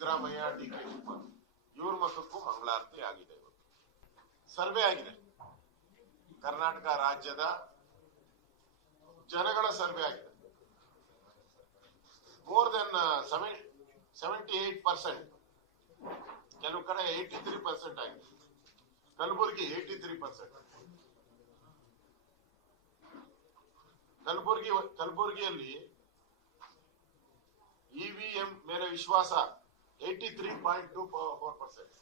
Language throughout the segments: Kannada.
ಸಿದ್ದರಾಮಯ್ಯ, ಡಿ.ಕೆ. ಶಿವಕುಮಾರ್ ಇವ್ರ ಮತಕ್ಕೂ ಮಂಗಳಾರತಿ ಆಗಿದೆ. ಇವತ್ತು ಸರ್ವೆ ಆಗಿದೆ, ಕರ್ನಾಟಕ ರಾಜ್ಯದ ಜನಗಳ ಸರ್ವೆ ಆಗಿದೆ. ಮೋರ್ ದೆನ್ 78%, ಕೆಲವು ಕಡೆ 83% ಆಗಿದೆ. ಕಲಬುರಗಿ 83%. ಕಲಬುರಗಿಯಲ್ಲಿ ಇವಿಎಂ ಮೇಲೆ ವಿಶ್ವಾಸ 83.24%,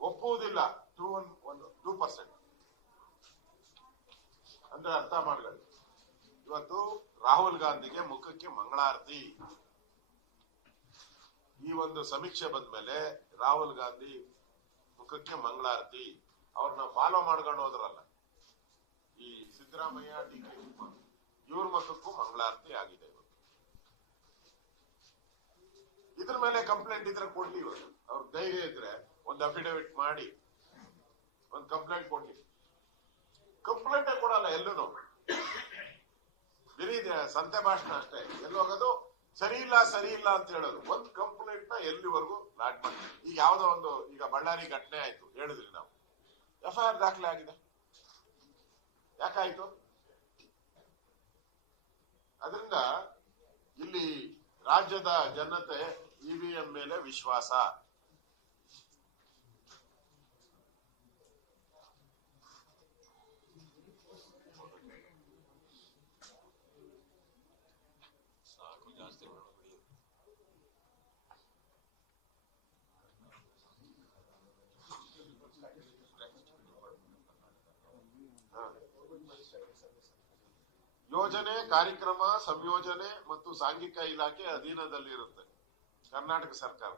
ಒಪ್ಪುವುದಿಲ್ಲ 2%. ಅಂದ್ರೆ ಅರ್ಥ ಮಾಡ್ಕೊಳ್ಳಿ, ಇವತ್ತು ರಾಹುಲ್ ಗಾಂಧಿಗೆ ಮುಖಕ್ಕೆ ಮಂಗಳಾರತಿ. ಈ ಒಂದು ಸಮೀಕ್ಷೆ ಬಂದ ಮೇಲೆ ರಾಹುಲ್ ಗಾಂಧಿ ಮುಖಕ್ಕೆ ಮಂಗಳಾರತಿ. ಅವ್ರನ್ನ ಫಾಲೋ ಮಾಡ್ಕೊಂಡು ಹೋದ್ರಲ್ಲ ಈ ಸಿದ್ದರಾಮಯ್ಯ, ಡಿ.ಕೆ. ಶಿವಕುಮಾರ್ ಇವ್ರ ಮತಕ್ಕೂ ಮಂಗಳಾರತಿ ಆಗಿದೆ. ಇದ್ರ ಮೇಲೆ ಕಂಪ್ಲೇಂಟ್ ಇದ್ರೆ ಕೊಡ್ಲಿ, ಇವತ್ತು ಅವ್ರ ಧೈರ್ಯ ಇದ್ರೆ ಒಂದು ಅಫಿಡವಿಟ್ ಮಾಡಿ ಒಂದು ಕಂಪ್ಲೇಂಟ್ ಕೊಡ್ಲಿ. ಕಂಪ್ಲೇಂಟೇ ಕೊಡಲ್ಲ, ಎಲ್ಲೂ ಬರೀ ಸಂತೆ ಭಾಷಣ ಅಷ್ಟೇ. ಎಲ್ಲಿ ಹೋಗೋದು ಸರಿ ಇಲ್ಲ ಅಂತ ಹೇಳೋದು. ಒಂದು ಕಂಪ್ಲೇಂಟ್ ನ ಎಲ್ಲಿವರೆಗೂ ಲಾಡ್ ಮಾಡಿ. ಈಗ ಯಾವ್ದೋ ಒಂದು, ಈಗ ಬಳ್ಳಾರಿ ಘಟನೆ ಆಯ್ತು ಹೇಳಿದ್ರಿ ನಾವು, FIR ದಾಖಲೆ ಆಗಿದೆ. ಯಾಕಾಯ್ತು? ಅದರಿಂದ ಇಲ್ಲಿ ರಾಜ್ಯದ ಜನತೆ ಇವಿಎಂ ಮೇಲೆ ವಿಶ್ವಾಸ. ಯೋಜನೆ, ಕಾರ್ಯಕ್ರಮ, ಸಂಯೋಜನೆ ಮತ್ತು ಸಾಂಘಿಕ ಇಲಾಖೆ ಅಧೀನದಲ್ಲಿರುತ್ತೆ ಕರ್ನಾಟಕ ಸರ್ಕಾರ.